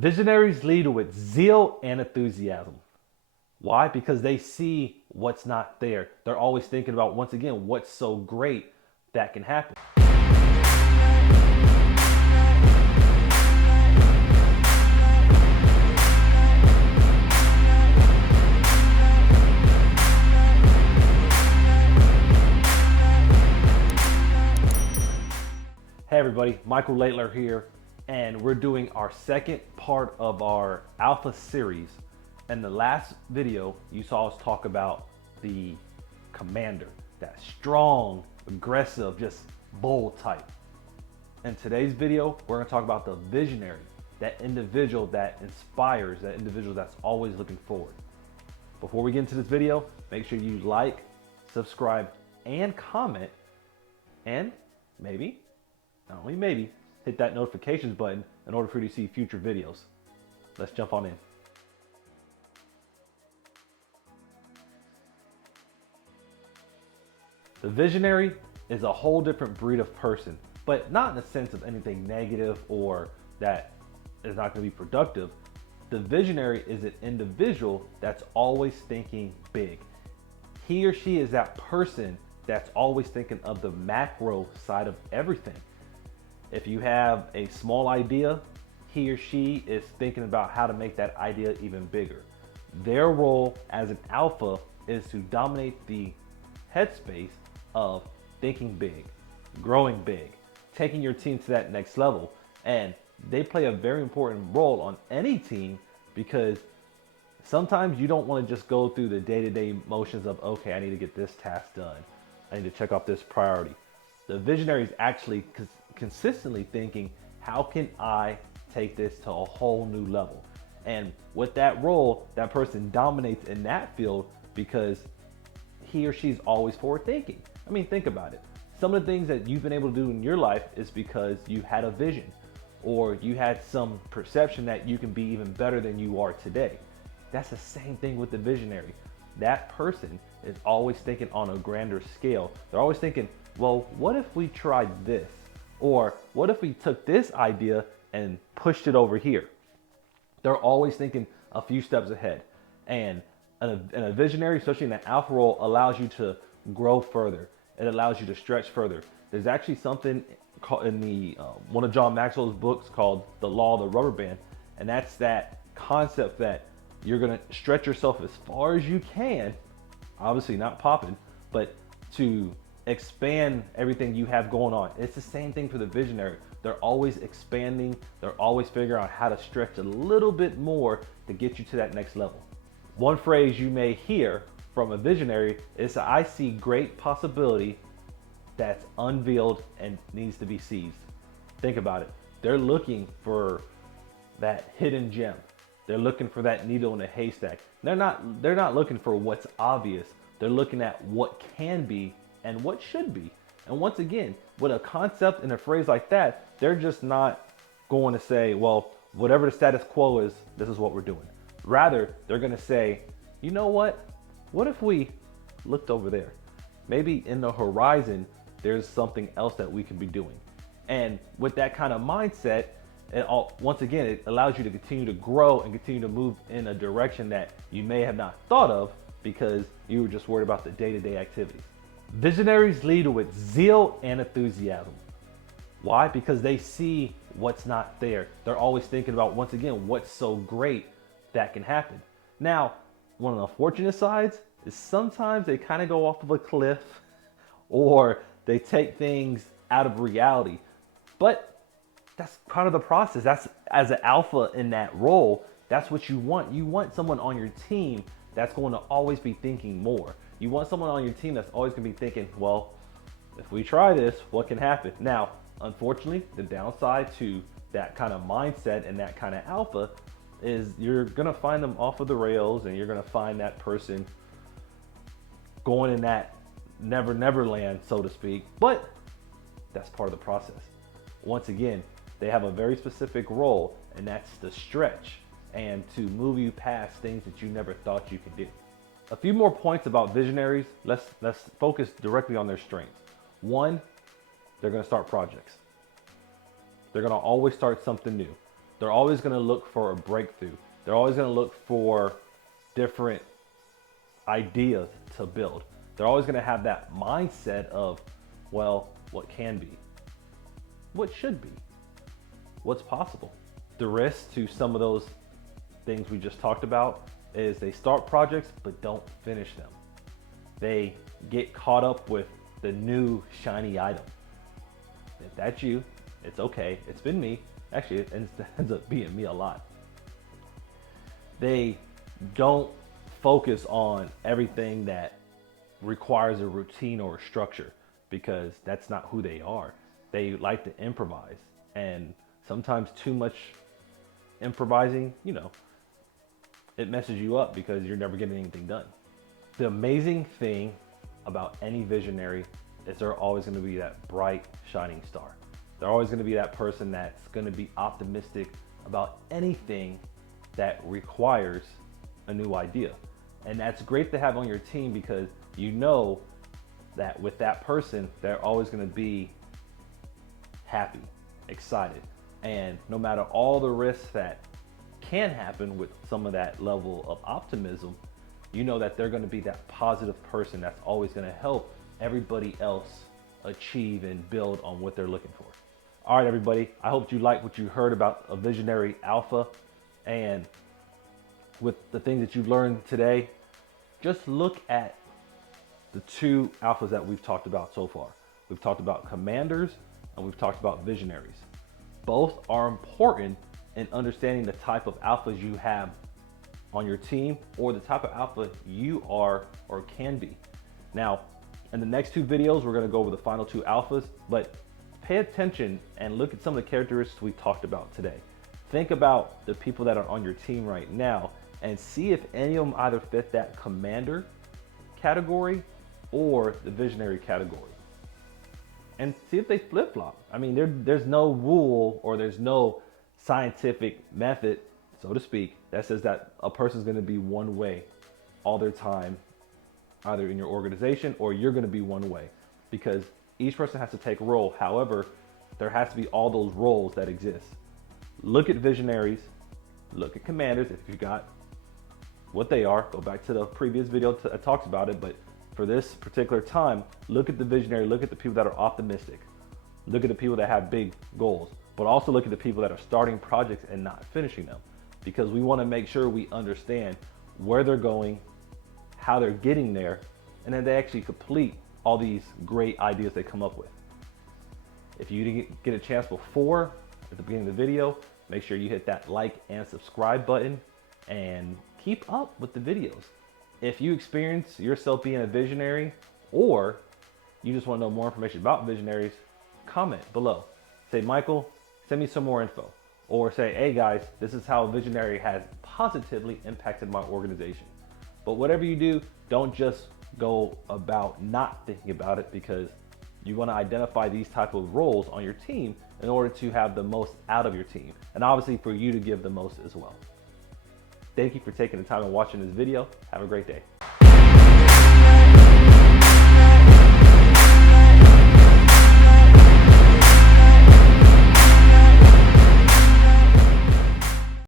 Visionaries lead with zeal and enthusiasm. Why? Because they see what's not there. They're always thinking about, once again, what's so great that can happen. Hey everybody, Michael Laidler here, and we're doing our second part of our Alpha series. In the last video, you saw us talk about the commander, that strong, aggressive, just bold type. In today's video, we're gonna talk about the visionary, that individual that inspires, that individual that's always looking forward. Before we get into this video, make sure you like, subscribe, and comment, and maybe, not only maybe, hit that notifications button in order for you to see future videos. Let's jump on in. The visionary is a whole different breed of person, but not in the sense of anything negative or that is not going to be productive. The visionary is an individual that's always thinking big. He or she is that person that's always thinking of the macro side of everything. If you have a small idea, he or she is thinking about how to make that idea even bigger. Their role as an alpha is to dominate the headspace of thinking big, growing big, taking your team to that next level. And they play a very important role on any team because sometimes you don't want to just go through the day-to-day motions of, okay, I need to get this task done. I need to check off this priority. The visionary is actually consistently thinking, how can I take this to a whole new level? And with that role, that person dominates in that field because he or she's always forward thinking. I mean, think about it. Some of the things that you've been able to do in your life is because you had a vision or you had some perception that you can be even better than you are today. That's the same thing with the visionary. That person is always thinking on a grander scale. They're always thinking, well, what if we tried this? Or what if we took this idea and pushed it over here? They're always thinking a few steps ahead. And a visionary, especially in the alpha role, allows you to grow further. It allows you to stretch further. There's actually something in the one of John Maxwell's books called The Law of the Rubber Band. And that's that concept that you're gonna stretch yourself as far as you can, obviously not popping, but to expand everything you have going on. It's the same thing for the visionary. They're always expanding. They're always figuring out how to stretch a little bit more to get you to that next level. One phrase you may hear from a visionary is, I see great possibility that's unveiled and needs to be seized. Think about it. They're looking for that hidden gem. They're looking for that needle in a haystack. They're not looking for what's obvious. They're looking at what can be and what should be. And once again, with a concept and a phrase like that, they're just not going to say, well, whatever the status quo is, this is what we're doing. Rather, they're going to say, you know what? What if we looked over there? Maybe in the horizon, there's something else that we can be doing. And with that kind of mindset, once again, it allows you to continue to grow and continue to move in a direction that you may have not thought of because you were just worried about the day-to-day activities. Visionaries lead with zeal and enthusiasm. Why? Because they see what's not there. They're always thinking about, once again, what's so great that can happen. Now, one of the unfortunate sides is sometimes they kind of go off of a cliff or they take things out of reality. But that's part of the process. That's, as an alpha in that role, that's what you want. You want someone on your team that's going to always be thinking more. You want someone on your team that's always going to be thinking, well, if we try this, what can happen? Now, unfortunately, the downside to that kind of mindset and that kind of alpha is you're going to find them off of the rails and you're going to find that person going in that never land, so to speak. But that's part of the process. Once again, they have a very specific role, and that's the stretch and to move you past things that you never thought you could do. A few more points about visionaries. Let's focus directly on their strengths. One, they're going to start projects. They're going to always start something new. They're always going to look for a breakthrough. They're always going to look for different ideas to build. They're always going to have that mindset of, well, what can be, what should be, what's possible. The risk to some of those things we just talked about is they start projects but don't finish them. They get caught up with the new shiny item. If that's you, it's okay. It's been me. Actually, it ends up being me a lot. They don't focus on everything that requires a routine or a structure, because that's not who they are. They like to improvise, and sometimes too much improvising, it messes you up because you're never getting anything done. The amazing thing about any visionary is they're always going to be that bright, shining star. They're always going to be that person that's going to be optimistic about anything that requires a new idea. And that's great to have on your team, because you know that with that person, they're always going to be happy, excited. And no matter all the risks that can happen with some of that level of optimism, you know that they're going to be that positive person that's always going to help everybody else achieve and build on what they're looking for. All right, everybody, I hope you liked what you heard about a visionary alpha. And with the things that you've learned today, just look at the two alphas that we've talked about so far. We've talked about commanders and we've talked about visionaries. Both are important in understanding the type of alphas you have on your team, or the type of alpha you are or can be. Now, in the next two videos, we're going to go over the final two alphas, but pay attention and look at some of the characteristics we talked about today. Think about the people that are on your team right now and see if any of them either fit that commander category or the visionary category, and see if they flip-flop. I mean, there's no rule or there's no scientific method, so to speak, that says that a person's going to be one way all their time, either in your organization or you're going to be one way, because each person has to take a role. However, there has to be all those roles that exist. Look at visionaries, look at commanders. If you got what they are, go back to the previous video that talks about it. But for this particular time, look at the visionary, look at the people that are optimistic, look at the people that have big goals, but also look at the people that are starting projects and not finishing them, because we want to make sure we understand where they're going, how they're getting there, and then they actually complete all these great ideas they come up with. If you didn't get a chance before, at the beginning of the video, make sure you hit that like and subscribe button and keep up with the videos. If you experience yourself being a visionary, or you just want to know more information about visionaries, comment below. Say, Michael, send me some more info. Or say, hey guys, this is how a visionary has positively impacted my organization. But whatever you do, don't just go about not thinking about it, because you want to identify these type of roles on your team in order to have the most out of your team, and obviously for you to give the most as well. Thank you for taking the time and watching this video. Have a great day.